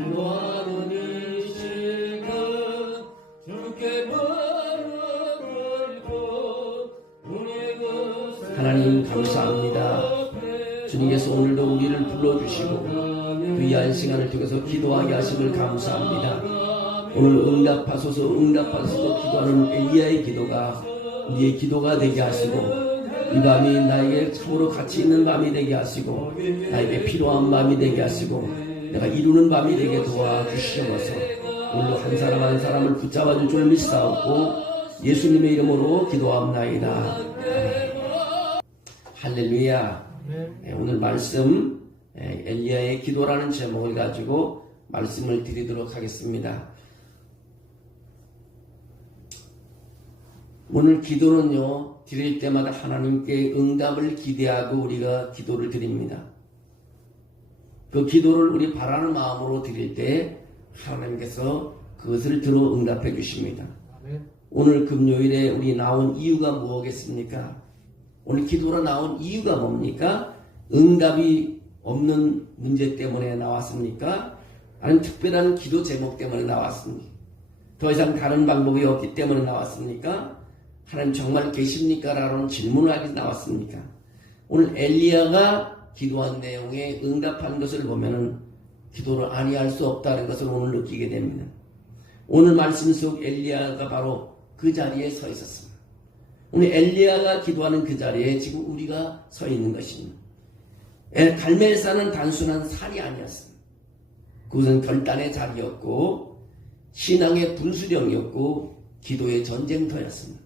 기도하는 이 시간 주께 바라보고 하나님 감사합니다. 주님께서 오늘도 우리를 불러주시고 귀한 시간을 통해서 기도하게 하심을 감사합니다. 오늘 응답하소서 응답하소서 기도하는 엘리야의 기도가 우리의 기도가 되게 하시고 이 밤이 나에게 참으로 가치 있는 밤이 되게 하시고 나에게 필요한 밤이 되게 하시고 내가 이루는 밤이 되게 도와주시옵소서. 오늘도 한 사람 한 사람을 붙잡아줄 줄 믿사옵고 예수님의 이름으로 기도합나이다. 할렐루야. 오늘 말씀 엘리야의 기도라는 제목을 가지고 말씀을 드리도록 하겠습니다. 오늘 기도는요, 드릴 때마다 하나님께 응답을 기대하고 우리가 기도를 드립니다. 그 기도를 우리 바라는 마음으로 드릴 때 하나님께서 그것을 들어 응답해 주십니다. 오늘 금요일에 우리 나온 이유가 무엇겠습니까? 오늘 기도로 나온 이유가 뭡니까? 응답이 없는 문제 때문에 나왔습니까? 아니면 특별한 기도 제목 때문에 나왔습니까? 더 이상 다른 방법이 없기 때문에 나왔습니까? 하나님 정말 계십니까? 라는 질문을 하기 나왔습니까? 오늘 엘리야가 기도한 내용에 응답한 것을 보면은 기도를 아니할 수 없다는 것을 오늘 느끼게 됩니다. 오늘 말씀 속 엘리야가 바로 그 자리에 서 있었습니다. 오늘 엘리야가 기도하는 그 자리에 지금 우리가 서 있는 것입니다. 갈멜산은 단순한 산이 아니었습니다. 그것은 결단의 자리였고 신앙의 분수령이었고 기도의 전쟁터였습니다.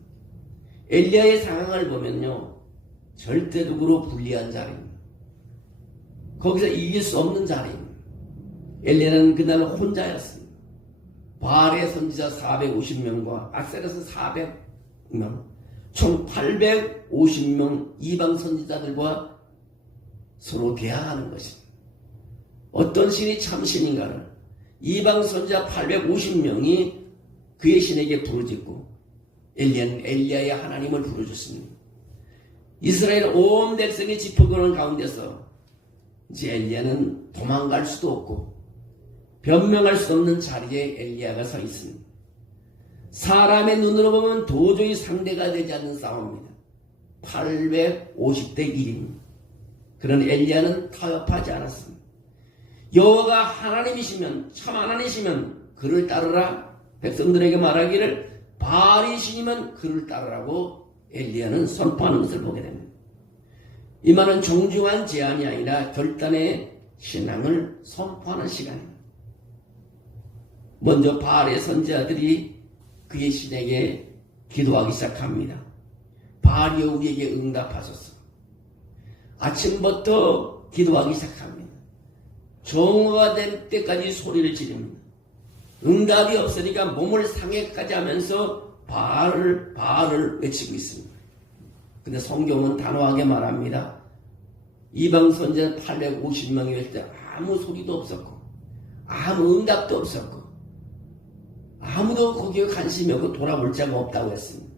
엘리야의 상황을 보면요, 절대적으로 불리한 자리입니다. 거기서 이길 수 없는 자리입니다. 엘리야는 그날 혼자였습니다. 바알의 선지자 450명과 아셀에서 400명, 총 850명 이방 선지자들과 서로 대항하는 것입니다. 어떤 신이 참신인가를 이방 선지자 850명이 그의 신에게 부르짖고 엘리야는 엘리야의 하나님을 부르짖습니다. 이스라엘 온 백성이 짚어보는 가운데서 이제 엘리야는 도망갈 수도 없고 변명할 수 없는 자리에 엘리야가 서 있습니다. 사람의 눈으로 보면 도저히 상대가 되지 않는 싸움입니다. 850대 1입니다. 그런 엘리야는 타협하지 않았습니다. 여호와가 하나님이시면 참 하나님이시면 그를 따르라. 백성들에게 말하기를 바알이 신이면 그를 따르라고 엘리야는 선포하는 것을 보게 됩니다. 이 말은 정중한 제안이 아니라 결단의 신앙을 선포하는 시간입니다. 먼저 바알의 선지자들이 그의 신에게 기도하기 시작합니다. 바알이여 우리에게 응답하소서. 아침부터 기도하기 시작합니다. 정오가 될 때까지 소리를 지릅니다. 응답이 없으니까 몸을 상해까지 하면서 바알을 외치고 있습니다. 근데 성경은 단호하게 말합니다. 이방 선지자 850명이 될 때 아무 소리도 없었고 아무 응답도 없었고 아무도 거기에 관심이 없고 돌아볼 자가 없다고 했습니다.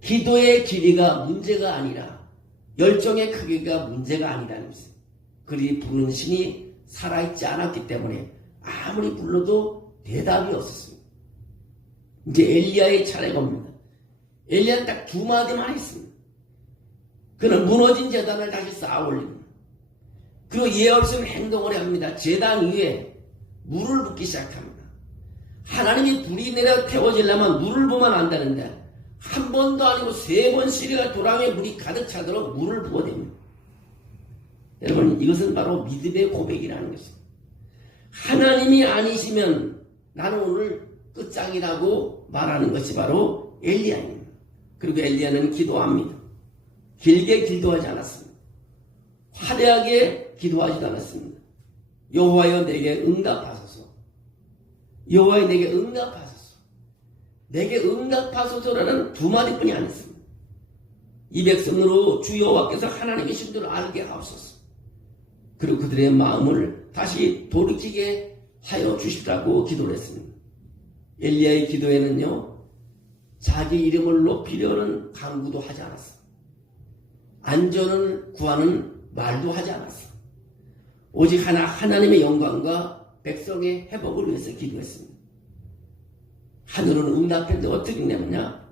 기도의 길이가 문제가 아니라 열정의 크기가 문제가 아니라는 것입니다. 그리 부르는 신이 살아있지 않았기 때문에 아무리 불러도 대답이 없었습니다. 이제 엘리야의 차례가 옵니다. 엘리야는 딱 두 마디만 했습니다. 그는 무너진 제단을 다시 쌓아 올립니다. 그리고 예 없으면 행동을 합니다. 제단 위에 물을 붓기 시작합니다. 하나님이 불이 내려 태워지려면 물을 부으면 안 되는데 한 번도 아니고 3번씩이나 도랑에 물이 가득 차도록 물을 부어댑니다. 여러분, 이것은 바로 믿음의 고백이라는 것입니다. 하나님이 아니시면 나는 오늘 끝장이라고 말하는 것이 바로 엘리야입니다. 그리고 엘리야는 기도합니다. 길게 기도하지 않았습니다. 화려하게 기도하지도 않았습니다. 여호와여 내게 응답하소서. 여호와여 내게 응답하소서. 내게 응답하소서라는 두 마디뿐이 아니었습니다. 이 백성으로 주 여호와께서 하나님이신 줄 알게 하옵소서. 그리고 그들의 마음을 다시 돌이키게 하여 주시라고 기도를 했습니다. 엘리야의 기도에는요, 자기 이름을 높이려는 강구도 하지 않았습니다. 안전을 구하는 말도 하지 않았습니다. 오직 하나님의 영광과 백성의 회복을 위해서 기도했습니다. 하늘은 응답했는데 어떻게 내느냐?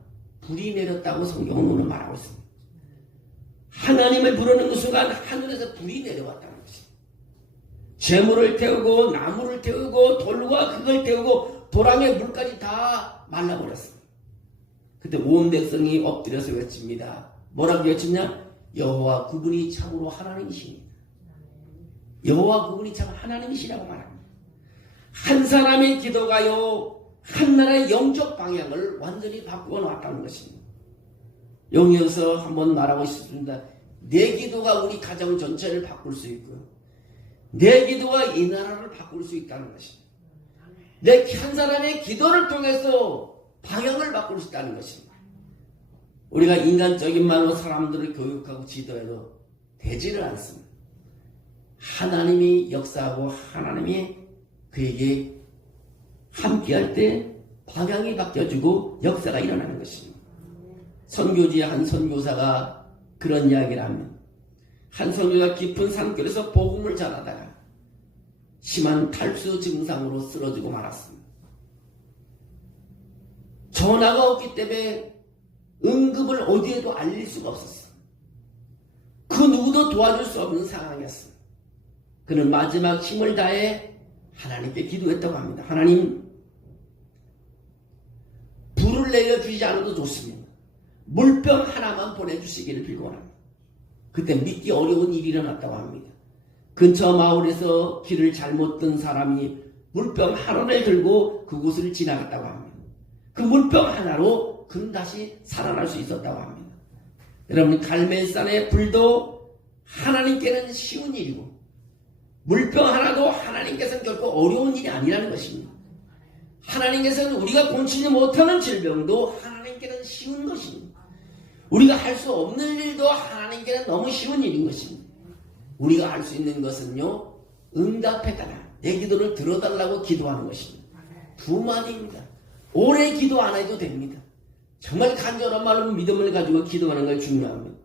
불이 내렸다고 성경은 오늘 말하고 있습니다. 하나님을 부르는 그 순간 하늘에서 불이 내려왔다는 것입니다. 재물을 태우고 나무를 태우고 돌과 그걸 태우고 도랑의 물까지 다 말라버렸습니다. 그때 온 백성이 엎드려서 외칩니다. 뭐라고 외치냐? 여호와 그분이 참으로 하나님이십니다. 여호와 그분이 참 하나님이시라고 말합니다. 한 사람의 기도가요 한 나라의 영적 방향을 완전히 바꾸어 놨다는 것입니다. 여기서 한번 말하고 싶습니다. 내 기도가 우리 가정 전체를 바꿀 수 있고 내 기도가 이 나라를 바꿀 수 있다는 것입니다. 내 한 사람의 기도를 통해서 방향을 바꿀 수 있다는 것입니다. 우리가 인간적인 말로 사람들을 교육하고 지도해도 되지는 않습니다. 하나님이 역사하고 하나님이 그에게 함께할 때 방향이 바뀌어지고 역사가 일어나는 것입니다. 선교지의 한 선교사가 그런 이야기를 하면 한 선교사가 깊은 산길에서 복음을 전하다가 심한 탈수 증상으로 쓰러지고 말았습니다. 전화가 없기 때문에 응급을 어디에도 알릴 수가 없었어요. 그 누구도 도와줄 수 없는 상황이었어요. 그는 마지막 힘을 다해 하나님께 기도했다고 합니다. 하나님, 불을 내려주지 않아도 좋습니다. 물병 하나만 보내주시기를 빌고합니다. 그때 믿기 어려운 일이 일어났다고 합니다. 근처 마을에서 길을 잘못 든 사람이 물병 하나를 들고 그곳을 지나갔다고 합니다. 그 물병 하나로 그는 다시 살아날 수 있었다고 합니다. 여러분, 갈멜산의 불도 하나님께는 쉬운 일이고 물병 하나도 하나님께서는 결코 어려운 일이 아니라는 것입니다. 하나님께서는 우리가 고치지 못하는 질병도 하나님께는 쉬운 것입니다. 우리가 할 수 없는 일도 하나님께는 너무 쉬운 일인 것입니다. 우리가 할 수 있는 것은요, 응답해달라, 내 기도를 들어달라고 기도하는 것입니다. 두 마디입니다. 오래 기도 안 해도 됩니다. 정말 간절한 말로 믿음을 가지고 기도하는 걸 중요합니다.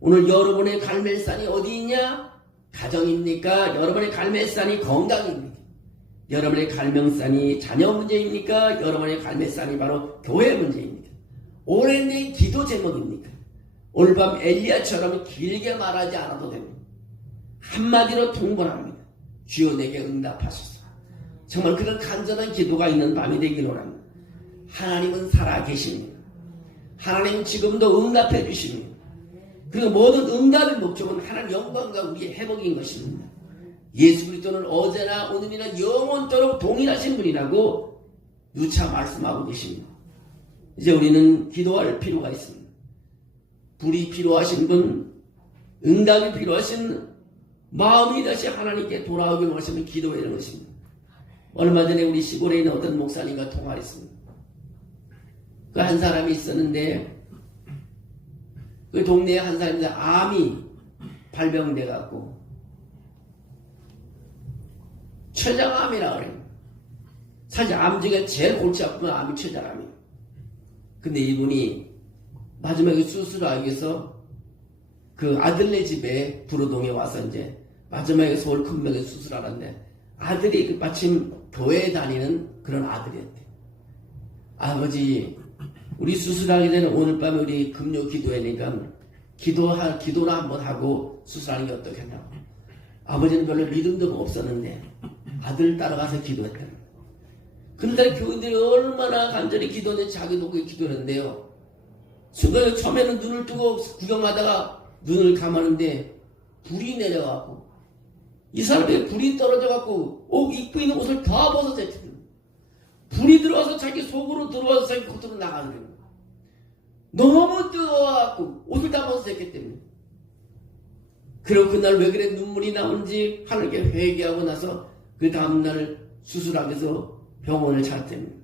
오늘 여러분의 갈멜산이 어디 있냐? 가정입니까? 여러분의 갈멜산이 건강입니까? 여러분의 갈멜산이 자녀 문제입니까? 여러분의 갈멜산이 바로 교회 문제입니까? 올해 내 기도 제목입니까? 오늘 밤 엘리야처럼 길게 말하지 않아도 됩니다. 한마디로 통보합니다. 주여 내게 응답하소서. 정말 그런 간절한 기도가 있는 밤이 되기를 원합니다. 하나님은 살아 계십니다. 하나님은 지금도 응답해 주십니다. 그리고 모든 응답의 목적은 하나님 영광과 우리의 회복인 것입니다. 예수 그리스도는 어제나 오늘이나 영원토록 동일하신 분이라고 누차 말씀하고 계십니다. 이제 우리는 기도할 필요가 있습니다. 불이 필요하신 분, 응답이 필요하신 마음이 다시 하나님께 돌아오기 원하시면 기도해야 하는 것입니다. 얼마 전에 우리 시골에 있는 어떤 목사님과 통화했습니다. 그 한 사람이 있었는데 그 동네에 한 사람인데 암이 발병돼 갖고 췌장암이라 그래요. 사실 암 중에 제일 골치 아픈 암이 췌장암이에요. 근데 이분이 마지막에 수술하기 위해서 그 아들네 집에 부로동에 와서 이제 마지막에 서울 큰병에 수술하는데 아들이 마침 교회에 다니는 그런 아들이었대. 아버지, 우리 수술하기 전에 오늘 밤에 우리 금요 기도회니까 기도나 한번 하고 수술하는 게 어떻겠냐고. 아버지는 별로 믿음도 없었는데 아들 따라가서 기도했다는 거예요. 그런데 교인들이 얼마나 간절히 기도했는지 자기도 그렇게 기도했는데요. 순간에 처음에는 눈을 뜨고 구경하다가 눈을 감았는데 불이 내려가고 이 사람에게 불이 떨어져갖고 입고 있는 옷을 다 벗어졌거든. 불이 들어와서 자기 속으로 들어와서 자기 겉으로 나가는 거예요. 너무 뜨거워갖고 옷을 다 벗어졌기 때문에. 그리고 그날 왜 그래 눈물이 나오는지 하늘께 회개하고 나서 그 다음날 수술하면서 병원을 찾았답니다.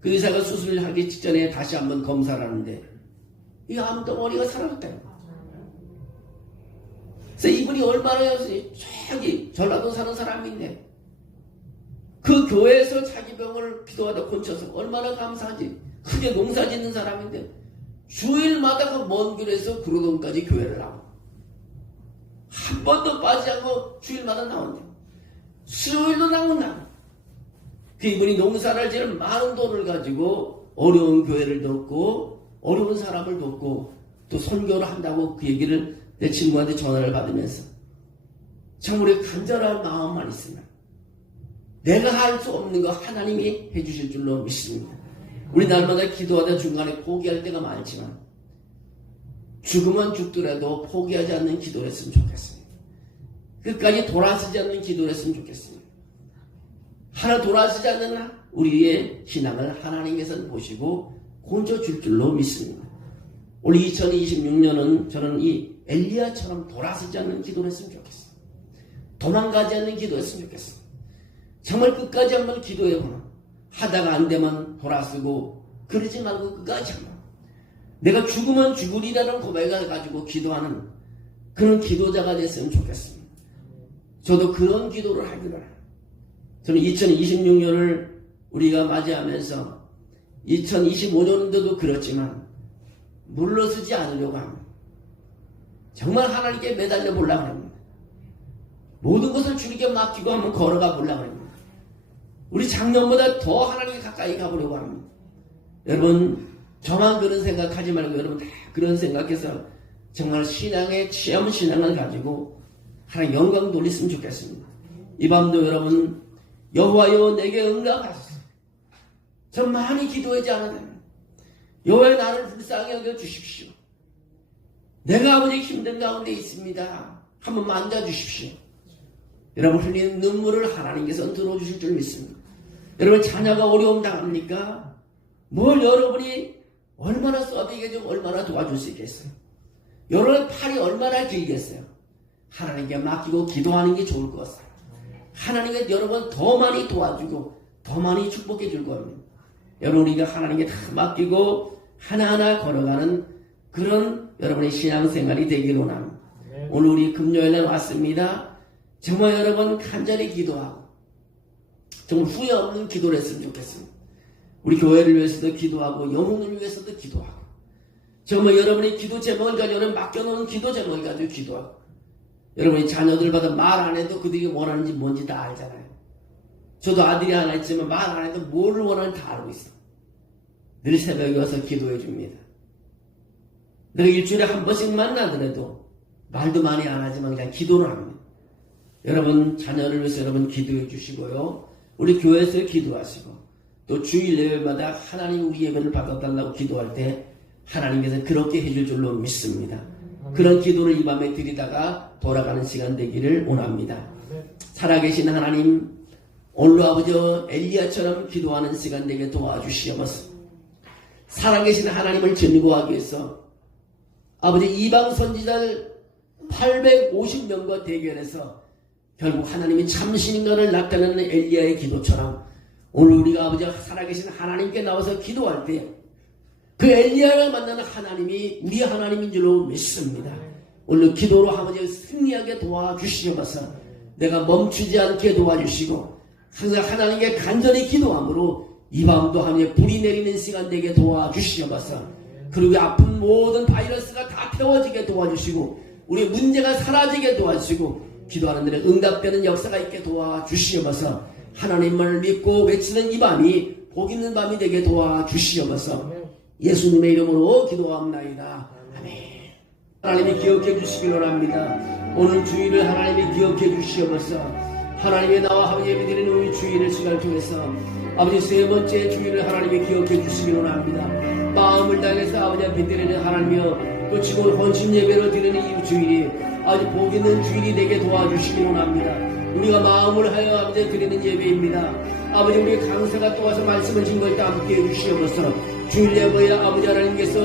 그 의사가 수술을 하기 직전에 다시 한번 검사를 하는데 이 암덩어리가 사라졌다는 거예요. 그래서 이분이 얼마나 저기 전라도 사는 사람인데 그 교회에서 자기 병을 기도하다 고쳐서 얼마나 감사하지. 크게 농사 짓는 사람인데 주일마다 그 먼 길에서 구로동까지 교회를 나오고 한 번도 빠지지 않고 주일마다 나온대. 수요일도 나온다. 그분이 농사를 지을 많은 돈을 가지고 어려운 교회를 돕고 어려운 사람을 돕고 또 선교를 한다고 그 얘기를 내 친구한테 전화를 받으면서 참 우리 간절한 마음만 있으면 내가 할 수 없는 거 하나님이 해주실 줄로 믿습니다. 우리 날마다 기도하다 중간에 포기할 때가 많지만 죽으면 죽더라도 포기하지 않는 기도를 했으면 좋겠습니다. 끝까지 돌아서지 않는 기도를 했으면 좋겠습니다. 하나 돌아서지 않는 우리의 신앙을 하나님께서 보시고 고쳐줄 줄로 믿습니다. 우리 2026년은 저는 이 엘리야처럼 돌아서지 않는 기도를 했으면 좋겠어요. 도망가지 않는 기도를 했으면 좋겠어요. 정말 끝까지 한번 기도해보나. 하다가 안 되면 돌아서고 그러지 말고 끝까지 한번. 내가 죽으면 죽으리라는 고백을 가지고 기도하는 그런 기도자가 됐으면 좋겠습니다. 저도 그런 기도를 하기를 해요. 저는 2026년을 우리가 맞이하면서 2025년도도 그렇지만 물러서지 않으려고 합니다. 정말 하나님께 매달려 보려고 합니다. 모든 것을 주님께 맡기고 한번 걸어가 보려고 합니다. 우리 작년보다 더 하나님께 가까이 가보려고 합니다. 여러분 저만 그런 생각하지 말고 여러분 다 그런 생각해서 정말 신앙의 체험 신앙을 가지고 하나님 영광 돌렸으면 좋겠습니다. 이 밤도 여러분 여호와여 내게 응답하소서. 저 많이 기도하지 않았나요? 여호와여 나를 불쌍히 여겨 주십시오. 내가 아버지 힘든 가운데 있습니다. 한번 만져주십시오. 여러분 흘리는 눈물을 하나님께서 들어주실 줄 믿습니다. 여러분 자녀가 어려움 당합니까? 뭘 여러분이 얼마나 서비게좀 얼마나 도와줄 수 있겠어요? 여러분의 팔이 얼마나 길겠어요? 하나님께 맡기고 기도하는 게 좋을 것 같아요. 하나님께 여러분 더 많이 도와주고 더 많이 축복해 줄 겁니다. 여러분 우리가 하나님께 다 맡기고 하나하나 걸어가는 그런 여러분의 신앙생활이 되기를 원합니다. 오늘 우리 금요일에 왔습니다. 정말 여러분 간절히 기도하고 정말 후회 없는 기도를 했으면 좋겠습니다. 우리 교회를 위해서도 기도하고 영혼을 위해서도 기도하고 정말 여러분의 기도 제목을 가지고 여러분 맡겨놓은 기도 제목을 가지고 기도하고 여러분이 자녀들마다 말 안 해도 그들이 원하는지 뭔지 다 알잖아요. 저도 아들이 하나 있지만 말 안 해도 뭐를 원하는지 다 알고 있어. 늘 새벽에 와서 기도해 줍니다. 내가 일주일에 한 번씩 만나더라도 말도 많이 안 하지만 그냥 기도를 합니다. 여러분 자녀를 위해서 여러분 기도해 주시고요. 우리 교회에서 기도하시고 또 주일 예배마다 하나님 우리 예배를 받아달라고 기도할 때 하나님께서 그렇게 해줄 줄로 믿습니다. 그런 기도를 이 밤에 드리다가 돌아가는 시간 되기를 원합니다. 살아계신 하나님 오늘 아버지 엘리야처럼 기도하는 시간 되게 도와주시옵소서. 살아계신 하나님을 증거하기 위해서 아버지 이방 선지자들 850명과 대결해서 결국 하나님이 참신인간을 나타내는 엘리야의 기도처럼 오늘 우리가 아버지 살아계신 하나님께 나와서 기도할 때 그 엘리야를 만나는 하나님이 우리 하나님인 줄로 믿습니다. 오늘 기도로 아버지 승리하게 도와주시옵소서. 내가 멈추지 않게 도와주시고 항상 하나님께 간절히 기도함으로 이 밤도 하나님의 불이 내리는 시간 되게 도와주시옵소서. 그리고 아픈 모든 바이러스가 다 태워지게 도와주시고 우리 문제가 사라지게 도와주시고 기도하는 데는 응답되는 역사가 있게 도와주시옵소서. 하나님을 믿고 외치는 이 밤이 복 있는 밤이 되게 도와주시옵소서. 예수님의 이름으로 기도합나이다. 아멘. 하나님이 기억해 주시기 원합니다. 오늘 주일을 하나님이 기억해 주시옵소서. 하나님의 나와 함께 예배드리는 우리 주일을 시간을 통해서 아버지 세 번째 주일을 하나님이 기억해 주시기 원합니다. 마음을 다해서 아버지 앞에 드리는 하나님이여 또 지금 헌신 예배를 드리는 이 주일이 아주 복 있는 주일이 되게 도와주시기 원합니다. 우리가 마음을 하여 아버지 드리는 예배입니다. 아버지 우리 강사가 또 와서 말씀을 증거할 때 함께 해주시옵소서. 주일 예배에 아버지 하나님께서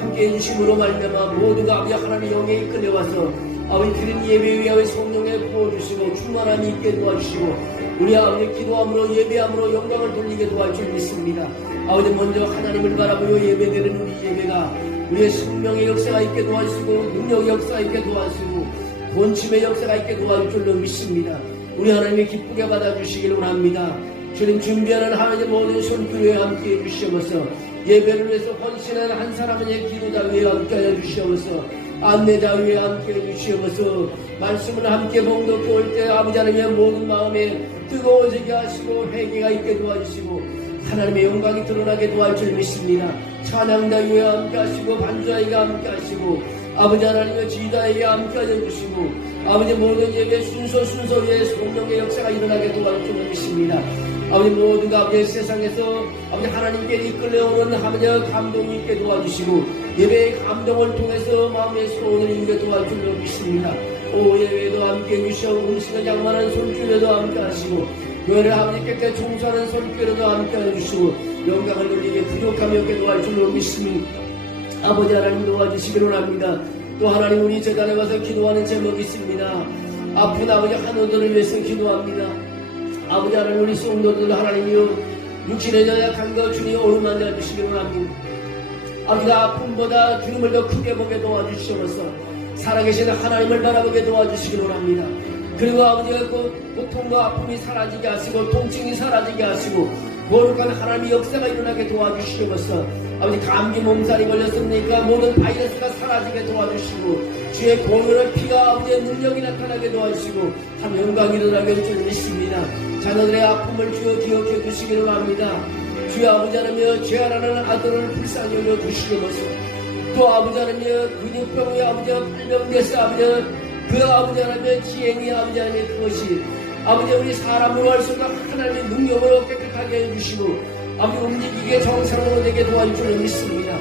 함께 해주심으로 말미암아 모두가 아버지 하나님의 영에 이끌려와서 아버지 드린 예배 위에 성령에 부어주시고 충만함이 있게 도와주시고 우리 아버지 기도함으로 예배함으로 영광을 돌리게 도와줄 믿습니다. 아버지 먼저 하나님을 바라보며 예배드리는 우리 예배가 우리의 생명의 역사가 있게 도와주시고 능력의 역사가 있게 도와주시고 본침의 역사가 있게 도와줄 줄로 믿습니다. 우리 하나님이 기쁘게 받아주시기를 원합니다. 주님 준비하는 하나님의 모든 손길에 함께 해주시옵소서. 예배를 위해서 헌신하는 한 사람의 기도자 위에 함께 해주시옵소서. 안내자 위에 함께 해주시옵소서. 말씀을 함께 봉독해 올 때 아버지 하나님의 모든 마음에 뜨거워지게 하시고 회개가 있게 도와주시고 하나님의 영광이 드러나게 도와줄 줄 믿습니다. 찬양자 위에 함께 하시고 반주자에게 함께 하시고 아버지 하나님의 지휘자에게 함께 해주시고 아버지 모든 예배 순서 위에 성령의 역사가 일어나게 도와줄 줄 믿습니다. 아버지 모든 아버지 세상에서 아버지 하나님께 이끌려오는 아버지 감동이 있게 도와주시고 예배의 감동을 통해서 마음의 소원을 이루게 도와줄 줄 믿습니다. 예배도 함께 해주시고 음식을 장만하는 손길에도 함께 하시고 교회를 아버지께 총수하는 손길에도 함께 해주시고 영광을 돌리게 부족함이 없게 도와줄 줄 믿습니다. 아버지 하나님 도와주시기를 원합니다. 또 하나님 우리 재단에 와서 기도하는 제목이 있습니다. 아픈 아버지 한우들을 위해서 기도합니다. 아버지 하나님 우리 성도들 하나님이여 육신의 연약한 것 주님 오르만 내주시기를 원합니다. 아버지 아픔보다 주님을 더 크게 보게 도와주시옵소서. 살아계시는 하나님을 바라보게 도와주시기를 원합니다. 그리고 아버지가 그 고통과 아픔이 사라지게 하시고 통증이 사라지게 하시고 거룩한 하나님의 역사가 일어나게 도와주시옵소서. 아버지 감기 몸살이 걸렸습니까? 모든 바이러스가 사라지게 도와주시고 주의 공연의 피가 아버지의 능력이 나타나게 도와주시고 참 영광이 일어나게 할 줄 믿습니다. 자녀들의 아픔을 주여 기억해 주시기를 합니다. 주여 아버지 하나며 죄하라는 아들을 불쌍히 여겨 주시옵소서. 또 아버지 하나며 근육병의 아버지와 발병돼서 아버지 그 아버지 하나며 지행이 아버지 하나며 그것이 아버지 우리 사람으로 할 수 없는 하나님의 능력으로 깨끗하게 해주시고 아버지 움직이게 정상으로 되게 도와줄 줄 믿습니다.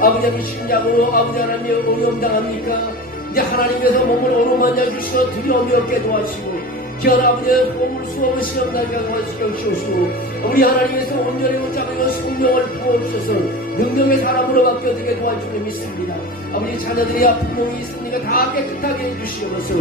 아버지 하나님 심장으로 아버지 하나님의 어려움 당합니까? 이제 하나님께서 몸을 어루만져 주시어 두려움이 없게 도와주시고 기한 아버지의 몸을 수업을 시험나게 도와주시옵시고 우리 하나님께서 온전히 붙잡고 성령을 부어주셔서 능력의 사람으로 바뀌어지게 도와줄 줄 믿습니다. 아버지 자녀들이 아픈 몸이 있으니까 다 깨끗하게 해주시옵소서.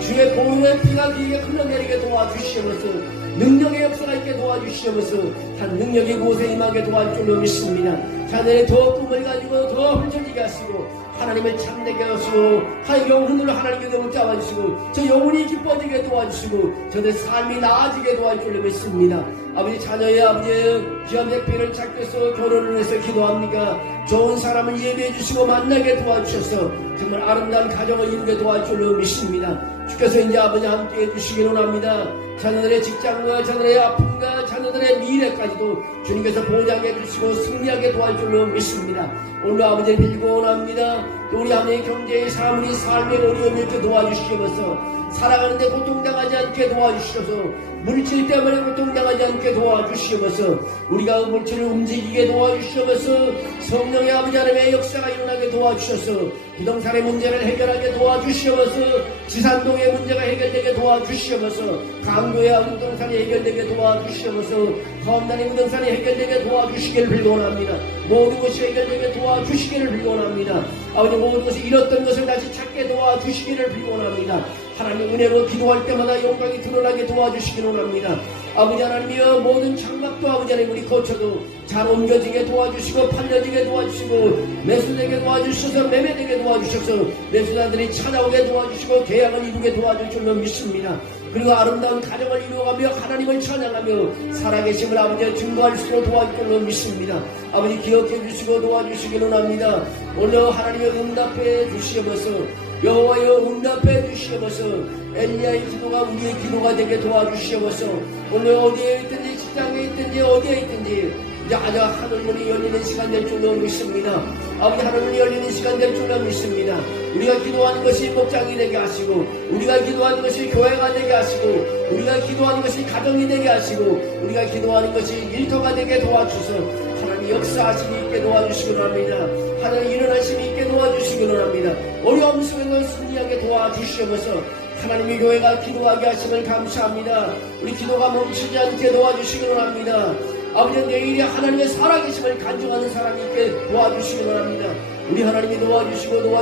주의 보혈의 피가 그에게 흘러내리게 도와주시옵소서. 능력의 역사가 있게 도와주시옵소서. 한 능력의 곳에 임하게 도와줄 줄 믿습니다. 자녀의 더 꿈을 가지고 더 펼쳐지게 하시고 하나님을 참되게 하시고 영혼을 하나님께 붙잡아주시고 저 영혼이 기뻐지게 도와주시고 저দের 삶이 나아지게 도와줄 줄 믿습니다. 아버지 자녀의 아버지의 귀한 대표를 찾기 위해서 결혼을 해서 기도합니까? 좋은 사람을 예배해 주시고 만나게 도와주셔서 정말 아름다운 가정을 이루게 도와줄 줄 믿습니다. 주께서 이제 아버지 함께 해주시기를 원합니다. 자녀들의 직장과 자녀들의 아픔과 자녀들의 미래까지도 주님께서 보장해 주시고 승리하게 도와줄 줄 믿습니다. 오늘 아버지를 빌고 원합니다. 또 우리 아내의 경제의 삶, 우리 삶의 어려움을 이렇게 도와주시옵소서. 살아가는데 고통당하지 않게 도와주시옵소서. 물질 때문에 고통당하지 않게 도와주시옵소서. 우리가 물질을 움직이게 도와주시옵소서. 성령의 아버지 하나님의 역사가 일어나게 도와주셔서 부동산의 문제를 해결하게 도와주시옵소서. 지산동의 문제가 해결되게 도와주시옵소서. 강도의 부동산이 해결되게 도와주시옵소서. 검단의 부동산이 해결되게 도와주시기를 빌곤합니다. 모든 것이 해결되게 도와주시기를 빌곤합니다. 아버지 모든 것이 잃었던 것을 다시 찾게 도와주시기를 빌곤합니다. 하나님 은혜로 기도할 때마다 영광이 드러나게 도와주시기를 원합니다. 아버지 하나님이여 모든 장막도 아버지 하나님 우리 거쳐도 잘 옮겨지게 도와주시고 팔려지게 도와주시고 매수되게 도와주셔서 매매되게 도와주셔서 매수자들이 찾아오게 도와주시고 계약을 이루게 도와줄 줄로 믿습니다. 그리고 아름다운 가정을 이루어가며 하나님을 찬양하며 살아계심을 아버지의 증거할 수 있도록 도와줄 줄로 믿습니다. 아버지 기억해 주시고 도와주시기를 원합니다. 오늘 하나님의 응답해 주시옵소서. 여호와여 응답해 주시옵소서. 엘리야의 기도가 우리의 기도가 되게 도와주시옵소서. 오늘 어디에 있든지 직장에 있든지 어디에 있든지 이제 아주 하늘문이 열리는 시간 될 줄로 믿습니다. 아버지 하늘문이 열리는 시간 될 줄로 믿습니다. 우리가 기도하는 것이 목장이 되게 하시고 우리가 기도하는 것이 교회가 되게 하시고 우리가 기도하는 것이 가정이 되게 하시고 우리가 기도하는 것이 일터가 되게 도와주셔서 하나님 역사하심이 있게 도와주시기로 합니다. 하나님 일어나심이 있게 도와주시기로 합니다. 어려움 속에서 승리하게 도와주시옵소서. 하나님의 교회가 기도하게 하심을 감사합니다. 우리 기도가 멈추지 않게 도와주시기로 합니다. 아버지 내일이 하나님의 살아계심을 간증하는 사람이 있게 도와주시기로 합니다. 우리 하나님이 도와주시고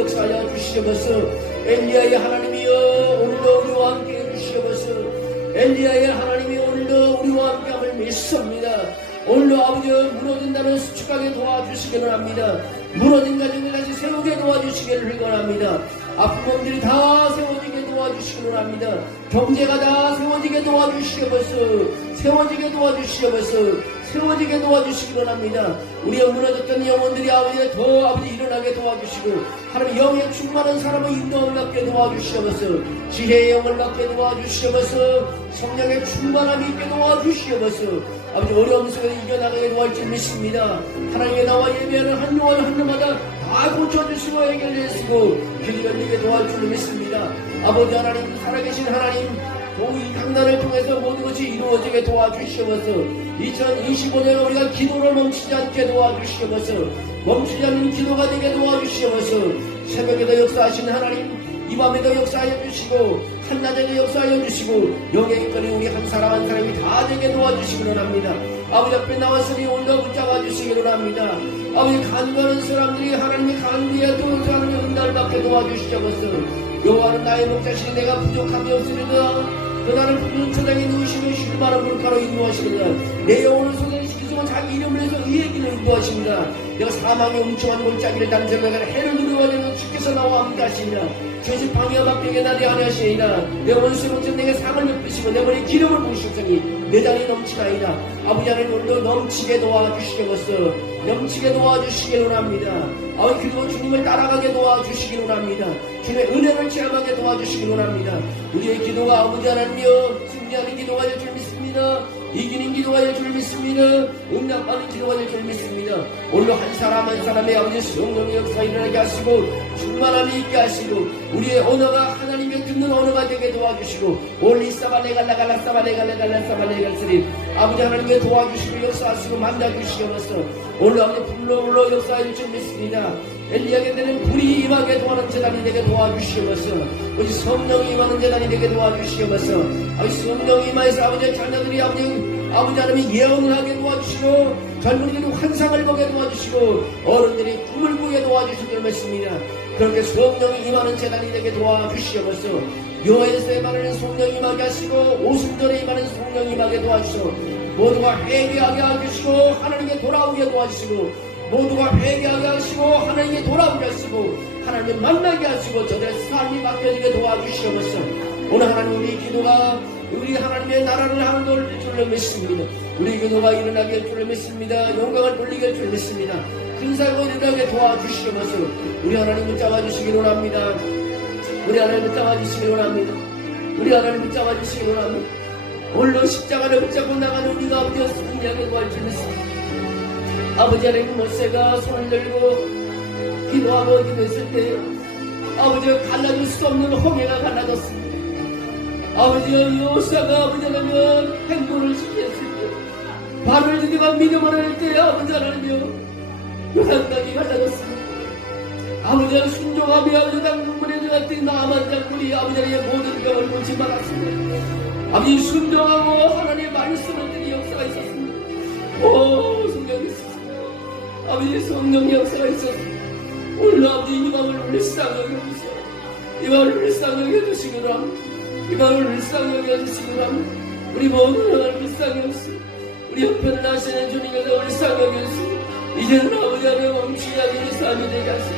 역사하여 주시옵소서. 엘리야의 하나님이여 오늘도 우리와 함께 해주시옵소서. 엘리야의 하나님이 오늘도 우리와 함께함을 믿습니다. 오늘도 아버지 무너진다는 수축하게 도와주시기를 합니다. 무너진 가정을 다시 세우게 도와주시기를 빌곤합니다. 아픈 몸들이 다 세워지게 도와주시기를 합니다. 경제가 다 세워지게 도와주시옵소서. 세워지게 도와주시옵소서. 세워지게 도와주시기 원합니다. 우리의 무너졌던 영혼들이 아버지 더 아버지 일어나게 도와주시고 하나님 영에 충만한 사람의 인도함을 받게 도와주시옵소서. 지혜의 영을 받게 도와주시옵소서. 성령의 충만함이 있게 도와주시옵소서. 아버지 어려움 속에 이겨나가게 도와줄 줄 믿습니다. 하나님의 나와 예배하는 한 영혼 한 영마다 다 고쳐주시고 해결해주시고 길이 열리게 도와줄 줄 믿습니다. 아버지 하나님 살아계신 하나님 이 강단을 통해서 모든 것이 이루어지게 도와주시옵소서. 2025년 우리가 기도로 멈추지 않게 도와주시옵소서. 멈추지 않는 기도가 되게 도와주시옵소서. 새벽에도 역사하시는 하나님 이 밤에도 역사하여 주시고 한낮에도 역사하여 주시고 영의 이끌이 우리 한 사람 한 사람이 다 되게 도와주시기로 합니다. 아버지 앞에 나왔으니 올라 붙잡아 주시기로 합니다. 아버지 간구하는 사람들이 하나님의 간구에 또 하나님의 은혜를 받게 도와주시옵소서. 여호와는 나의 목자시니 내가 부족함이 없으리라. 그 나를 푸른 초장에 누우시며 쉴만한 물가로 인도하시리라. 내 영혼을 소생시키시고 자기 이름을 해서 의의 길을 인도하십니다. 내가 사망의 um청한 골짜기를 단절하여 해를 누르어내는 주께서 나와 함께 하시니라. 죄짓 방해와 막대기에 나를 안하시니라. 내 원수의 목전 내게 상을 베푸시고 내 머리에 기름을 부으시더니 내 잔이 넘치나이다. 아버지 하나님 오늘도 넘치게 도와주시옵소서. 넘치게 도와주시기 원합니다. 아버지 그리고 주님을 따라가게 도와주시기 원합니다. 주님의 은혜를 체험하게 도와주시기 원합니다. 우리의 기도가 아버지 하나님이여 승리하는 기도가 될 줄 믿습니다. 이기는 기도가 될 줄 믿습니다. 응답하는 기도가 될 줄 믿습니다. 오늘 한 사람 한 사람의 아버지 성령의 역사 일어나게 하시고 충만함이 있게 하시고 우리의 언어가 하나님의 듣는 언어가 되게 도와주시고 올리 사발레갈라갈라 사발레갈라갈라 사발레갈스리 아버지 하나님의 도와주시고 역사하시고 만나주시옵소서. 오늘 아버지 불러 역사해 줄 믿습니다. 엘리야게 되는 불이 임하게 도와는 재단이 되게 도와주시옵소서. 우리 성령이 임하는 재단이 되게 도와주시옵소서. 아버지 성령이 임하여서 아버지의 자녀들이 아버지 하나님이 예언을 하게 도와주시고 젊은이들이 환상을 보게 도와주시고 어른들이 꿈을 꾸게 도와주실 줄 믿습니다. 그렇게 성령이 임하는 재단이 되게 도와주시옵소서. 여호와에서 임하는 성령이 임하게 하시고 오순절에 임하는 성령이 임하게 도와주시고 모두가 회개하게 해주시고 하나님께 돌아오게 도와주시고 모두가 회개하게 하시고 하나님께 돌아오게 하시고 하나님 만나게 하시고 저들의 삶이 바뀌어지게 도와주시옵소서. 오늘 하나님 우리 기도가 우리 하나님의 나라를 하는 걸 줄로 믿습니다. 우리 기도가 일어나게 할 줄로 믿습니다. 영광을 돌리게 할 줄로 믿습니다. 큰 사고 일어나게 도와주시옵소서. 우리 하나님 붙잡아 주시기를 원합니다. 우리 하나님 붙잡아 주시기를 원합니다. 우리 하나님 붙잡아 주시기를 원합니다. 오늘도 십자가를 붙잡고 나가는 우리가 아버지와 승리하게 도와줄 줄 믿습니다. 아버지 하나님 모세가 손을 들고 기도하고 기도했을 때 아버지가 갈라질 수 없는 홍해가 갈라졌습니다. 아버지와 요사가 아버지 하나님 행동을 시켰을 때 발을 들이가 믿음을 할 때 아버지 하나님이여 요단강이 갈라졌습니다. 아버지와 순종하며 아버지 당분에 들어갔더니 나만 장군이 아버지의 모든 병을 고치 말았습니다. 아버지 순종하고 하나님의 말씀을 듣는 역사가 있었습니다. 오 성령이 있었습니다. 아버지 성령의 역사가 있었습니다. 오늘 아버지 이 마음을 불쌍하게 해주시오. 이 마음을 불쌍하게 해주시기로 합니다. 이 마음을 불쌍하게 해주시기로 합니다. 우리 모든 하나님 불쌍하게 해주시오. 우리 옆에는 하시는 주님께서 불쌍하게 해주시오. 이제는 아버지 하나님 멈추게 하기를 삶이 되게 하시오.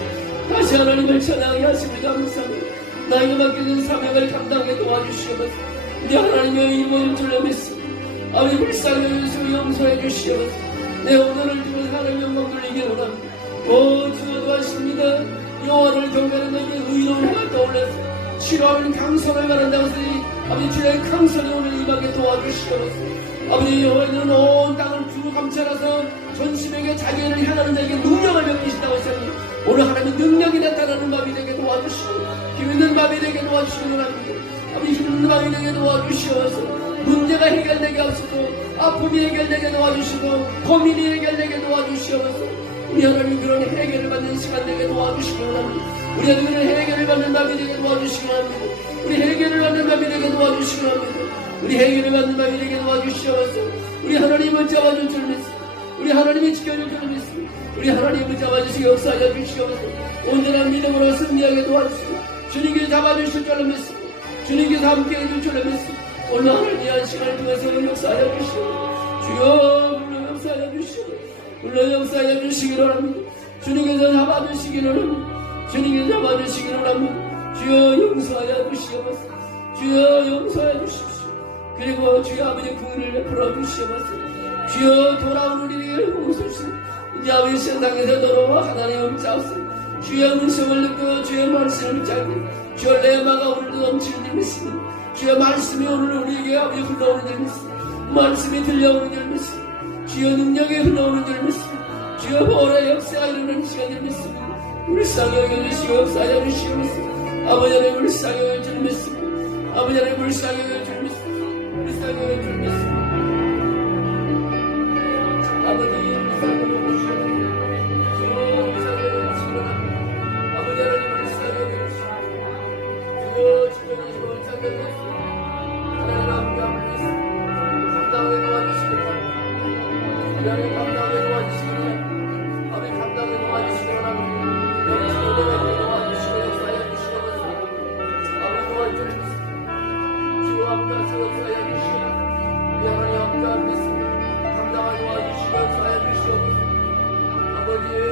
다시 하나님을 전하게 하시니 감사합니다. 나에게 맡겨진 사명을 감당하게 도와주시옵소서. 우리 하나님의 이 모든 줄로 믿습니다. 아버지 불쌍하게 해주시고 용서해 주시옵소서. 내 오늘을 두고 하나님 영광 돌리기 원합니다. 오 주여도 하십니다. 여호와를 경배하는 너에게 의로운 해가 떠올라서 치료하는 강성을 바란다고 하시니 아버지 주의 강성이 오늘 임하게 도와주시옵소서. 아버지 여호와는 온 땅을 주로 감찰하서 전심에게 자기를 향하는 자에게 능력을 맡기신다고 하시니 오늘 하나님의 능력이 나타나는 밤이 되게 도와주시고 힘있는 밤이 되게 도와주시기 원합니다. 아버지 힘있는 밤이 되게 도와주시옵소서. 문제가 해결되게 하시고 아픔이 해결되게 도와주시고 고민이 해결되게 도와주시옵소서. 우리 하나님 그런 해결을 받는 시간 되게 도와주시기 원합니다. 우리 하나님 해결을 받는 밤이 되게 도와주시기 원합니다. 우리 해결을 받는 밤이 되게 도와주시기 원합니다. 우리 해결을 받는 밤이 되게 도와주시옵소서. 우리 하나님을 잡아줄 줄 믿습니다. 우리 하나님이 지켜줄 줄 믿습니다. 우리 하나님을 잡아주시고 역사하여 주시옵소서. 온전한 믿음으로 승리하게 도와주시고 주님께서 잡아주실 줄로 믿습니다. 주님께서 함께해 줄 줄로 믿습니다. 오늘 하나님 한 시간을 통해서 역사하여 주시옵소서. 주여 불러 역사하여 주시옵소서. 불러 역사하여 주시기를 합니다. 주님께서 잡아주시기를 합니다. 주님께서 잡아주시기를 합니다. 주여 용서하여 주시옵소서. 주여 용서하여 주십시오. 그리고 주여 아버지 긍휼을 베풀어 주시옵소서. 주여 돌아온 우리를 보소서. 이제 아버지 세상에서 돌아와 하나님을 잡소. 주여 음성을 듣고 주의 말씀을 붙잡고 주여 레마가 오늘도 넘치는 줄 믿습니다. 주여 말씀이 오늘 우리에게 아버지 흘러오는 줄 믿습니다. 말씀이 들려오는 줄 믿습니다. 주여 능력이 흘러오는 줄 믿습니다. 주여 보혈의 역사가 이루는 시간을 믿습니다. 불쌍히 여겨주시고 역사하여 주시옵소서. 아버지 하나님 불쌍히 여겨 줄 믿습니다. 아버지 하나님 불쌍히 여겨 줄 믿습니다. 불쌍히 여겨 줄 믿습니다. 아버지 불쌍히 여겨 주시옵소서. 주여 불쌍히 여겨 주시옵소서. 아버지 하나님 불쌍히 여겨 주시옵소서. 주여 주님의 불쌍히 여겨 주시옵소서. 하나님 감당을 믿습니다. 감당을 도와주시기 바랍니다. 하나님 감당을 도와주시기 바랍니다. 아버지 감당을 도와주시기 바랍니다. 너희 주님의 도와주시고 역사하여 주시옵소서. 아버지 도와주옵소서. 주와 함께하시 역사하여 주시옵소서. 우리 하나님 함께하겠습니다. 감당을 도와주시고 역사하여 주시옵소서. 아버지